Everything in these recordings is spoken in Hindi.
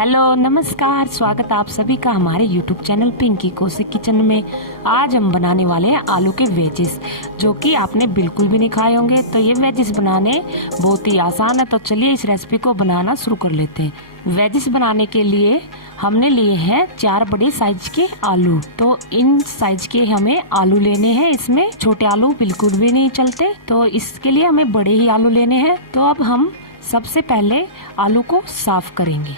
हेलो नमस्कार, स्वागत आप सभी का हमारे YouTube channel Pinky Kaushik kitchen में। आज हम बनाने वाले हैं आलू के वेजिस, जो कि आपने बिल्कुल भी नहीं खाए होंगे। तो ये वेजिस बनाने बहुत ही आसान है, तो चलिए इस रेसिपी को बनाना शुरू कर लेते हैं। वेजिस बनाने के लिए हमने लिए हैं 4 बड़े साइज के आलू। तो इन साइज के हमें आलू लेने हैं, इसमें छोटे आलू बिल्कुल भी नहीं चलते, तो इसके लिए हमें बड़े ही आलू लेने हैं। तो अब हम सबसे पहले आलू को साफ करेंगे।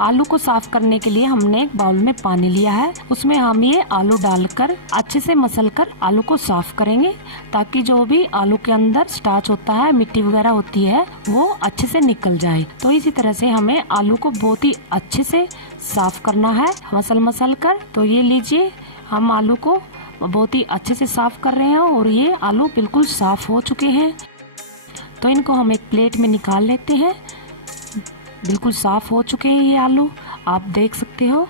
आलू को साफ करने के लिए हमने एक बाउल में पानी लिया है, उसमें हम ये आलू डालकर अच्छे से मसलकर आलू को साफ करेंगे, ताकि जो भी आलू के अंदर स्टार्च होता है, मिट्टी वगैरह होती है, वो अच्छे से निकल जाए। तो इसी तरह से हमें आलू को बहुत ही अच्छे से साफ करना है, मसल कर। तो ये लीजिए, हम आलू को बहुत ही अच्छे से साफ कर रहे हैं और ये आलू बिल्कुल साफ हो चुके हैं। तो इनको हम एक प्लेट में निकाल लेते हैं। बिल्कुल साफ हो चुके हैं ये आलू, आप देख सकते हो।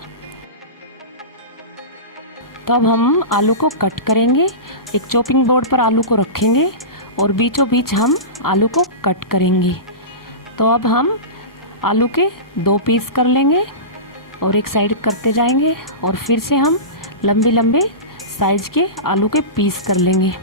तो अब हम आलू को कट करेंगे। एक चॉपिंग बोर्ड पर आलू को रखेंगे और बीचों बीच हम आलू को कट करेंगे। तो अब हम आलू के 2 पीस कर लेंगे और एक साइड करते जाएंगे और फिर से हम लंबे लंबे साइज के आलू के पीस कर लेंगे।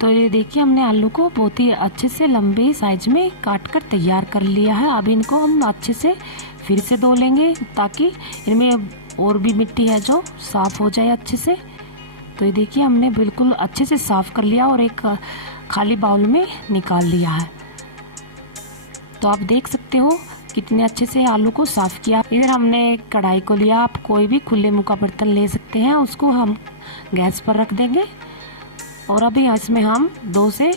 तो ये देखिए, हमने आलू को बहुत ही अच्छे से लंबे साइज में काट कर तैयार कर लिया है। अब इनको हम अच्छे से फिर से धो लेंगे, ताकि इनमें और भी मिट्टी है जो साफ हो जाए अच्छे से। तो ये देखिए, हमने बिल्कुल अच्छे से साफ कर लिया और एक खाली बाउल में निकाल लिया है। तो आप देख सकते हो कितने अच्छे से आलू को साफ किया। इधर हमने कढ़ाई को लिया, आप कोई भी खुले मुँह का बर्तन ले सकते हैं, उसको हम गैस पर रख देंगे और अभी इसमें हम 2 से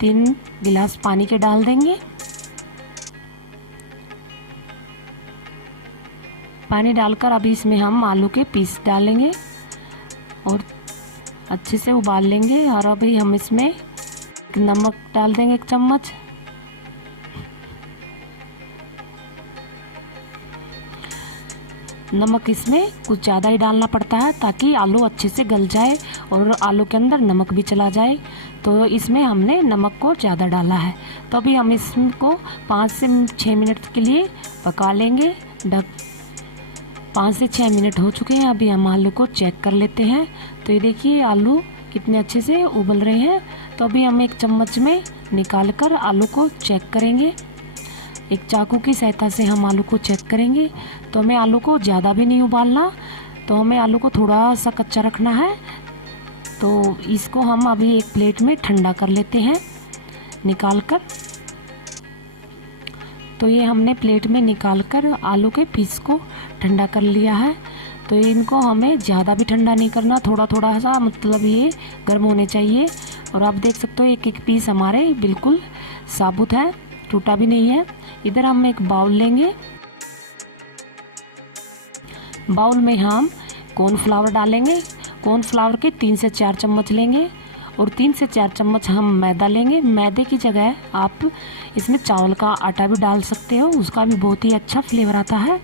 3 गिलास पानी के डाल देंगे। पानी डालकर अभी इसमें हम आलू के पीस डालेंगे और अच्छे से उबाल लेंगे। और अभी हम इसमें नमक डाल देंगे 1 चम्मच। नमक इसमें कुछ ज़्यादा ही डालना पड़ता है, ताकि आलू अच्छे से गल जाए और आलू के अंदर नमक भी चला जाए। तो इसमें हमने नमक को ज़्यादा डाला है। तो अभी हम इसको 5 से 6 मिनट के लिए पका लेंगे। 5 से 6 मिनट हो चुके हैं। अभी हम आलू को चेक कर लेते हैं। तो ये देखिए, आलू कितने अच्छे से उबल रहे हैं। तो अभी हम 1 चम्मच में निकाल कर आलू को चेक करेंगे। एक चाकू की सहायता से हम आलू को चेक करेंगे। तो हमें आलू को ज़्यादा भी नहीं उबालना, तो हमें आलू को थोड़ा सा कच्चा रखना है। तो इसको हम अभी एक प्लेट में ठंडा कर लेते हैं निकाल कर। तो ये हमने प्लेट में निकाल कर आलू के पीस को ठंडा कर लिया है। तो इनको हमें ज़्यादा भी ठंडा नहीं करना, थोड़ा थोड़ा सा, मतलब ये गर्म होने चाहिए। और आप देख सकते हो एक एक पीस हमारे बिल्कुल साबुत है, टूटा भी नहीं है। इधर हम एक बाउल लेंगे। बाउल में हम कॉर्नफ्लावर डालेंगे। कॉर्नफ्लावर के 3 से 4 चम्मच लेंगे और 3 से 4 चम्मच हम मैदा लेंगे। मैदे की जगह आप इसमें चावल का आटा भी डाल सकते हो, उसका भी बहुत ही अच्छा फ्लेवर आता है।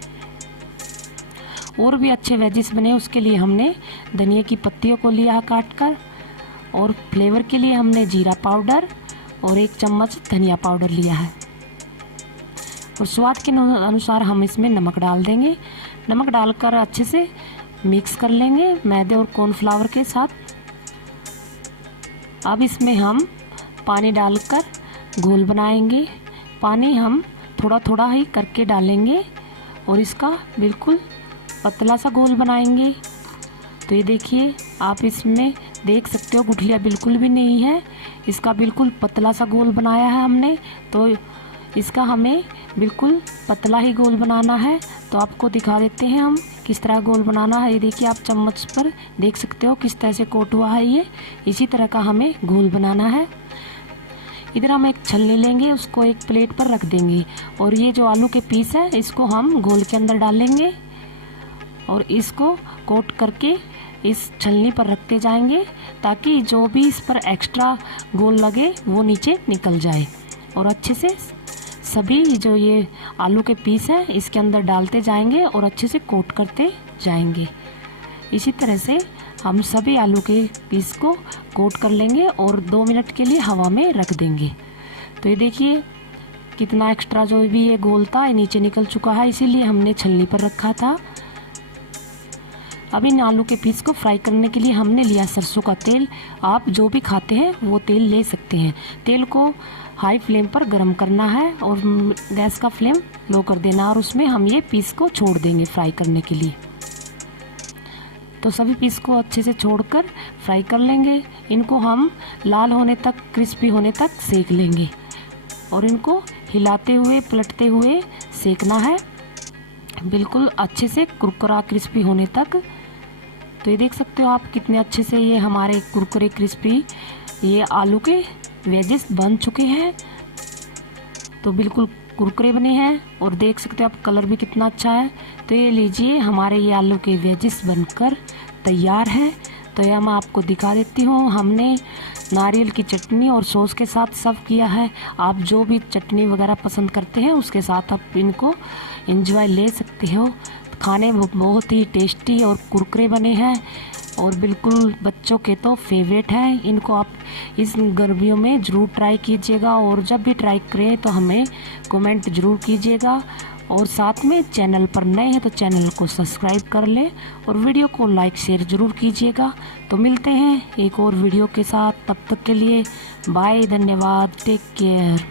और भी अच्छे वेजिस बने, उसके लिए हमने धनिया की पत्तियों को लिया काट कर, और फ्लेवर के लिए हमने जीरा पाउडर और 1 चम्मच धनिया पाउडर लिया है। और स्वाद के अनुसार हम इसमें नमक डाल देंगे। नमक डालकर अच्छे से मिक्स कर लेंगे मैदे और कॉर्नफ्लावर के साथ। अब इसमें हम पानी डालकर घोल बनाएंगे। पानी हम थोड़ा थोड़ा ही करके डालेंगे और इसका बिल्कुल पतला सा घोल बनाएंगे। तो ये देखिए, आप इसमें देख सकते हो गुठलियाँ बिल्कुल भी नहीं है, इसका बिल्कुल पतला सा घोल बनाया है हमने। तो इसका हमें बिल्कुल पतला ही घोल बनाना है। तो आपको दिखा देते हैं हम किस तरह घोल बनाना है। ये देखिए, आप चम्मच पर देख सकते हो किस तरह से कोट हुआ है ये। इसी तरह का हमें घोल बनाना है। इधर हम एक छलनी लेंगे, उसको एक प्लेट पर रख देंगे और ये जो आलू के पीस है इसको हम घोल के अंदर डालेंगे और इसको कोट करके इस छलनी पर रखते जाएंगे, ताकि जो भी इस पर एक्स्ट्रा घोल लगे वो नीचे निकल जाए। और अच्छे से सभी जो ये आलू के पीस हैं इसके अंदर डालते जाएंगे और अच्छे से कोट करते जाएंगे। इसी तरह से हम सभी आलू के पीस को कोट कर लेंगे और 2 मिनट के लिए हवा में रख देंगे। तो ये देखिए कितना एक्स्ट्रा जो भी ये गोल था ये नीचे निकल चुका है, इसीलिए हमने छलनी पर रखा था। अब इन आलू के पीस को फ्राई करने के लिए हमने लिया सरसों का तेल। आप जो भी खाते हैं वो तेल ले सकते हैं। तेल को हाई फ्लेम पर गर्म करना है और गैस का फ्लेम लो कर देना, और उसमें हम ये पीस को छोड़ देंगे फ्राई करने के लिए। तो सभी पीस को अच्छे से छोड़कर फ्राई कर लेंगे। इनको हम लाल होने तक, क्रिस्पी होने तक सेक लेंगे और इनको हिलाते हुए पलटते हुए सेकना है, बिल्कुल अच्छे से कुरकुरा क्रिस्पी होने तक। तो ये देख सकते हो आप कितने अच्छे से ये हमारे कुरकुरे क्रिस्पी ये आलू के वेजेस बन चुके हैं। तो बिल्कुल कुरकुरे बने हैं और देख सकते हो आप कलर भी कितना अच्छा है। तो ये लीजिए हमारे ये आलू के वेजेस बनकर तैयार है। तो यह मैं आपको दिखा देती हूँ। हमने नारियल की चटनी और सॉस के साथ सर्व किया है। आप जो भी चटनी वगैरह पसंद करते हैं उसके साथ आप इनको एंजॉय ले सकते हो। खाने बहुत ही टेस्टी और कुरकुरे बने हैं और बिल्कुल बच्चों के तो फेवरेट हैं। इनको आप इस गर्मियों में ज़रूर ट्राई कीजिएगा और जब भी ट्राई करें तो हमें कमेंट ज़रूर कीजिएगा। और साथ में चैनल पर नए हैं तो चैनल को सब्सक्राइब कर लें और वीडियो को लाइक शेयर ज़रूर कीजिएगा। तो मिलते हैं एक और वीडियो के साथ, तब तक के लिए बाय, धन्यवाद, टेक केयर।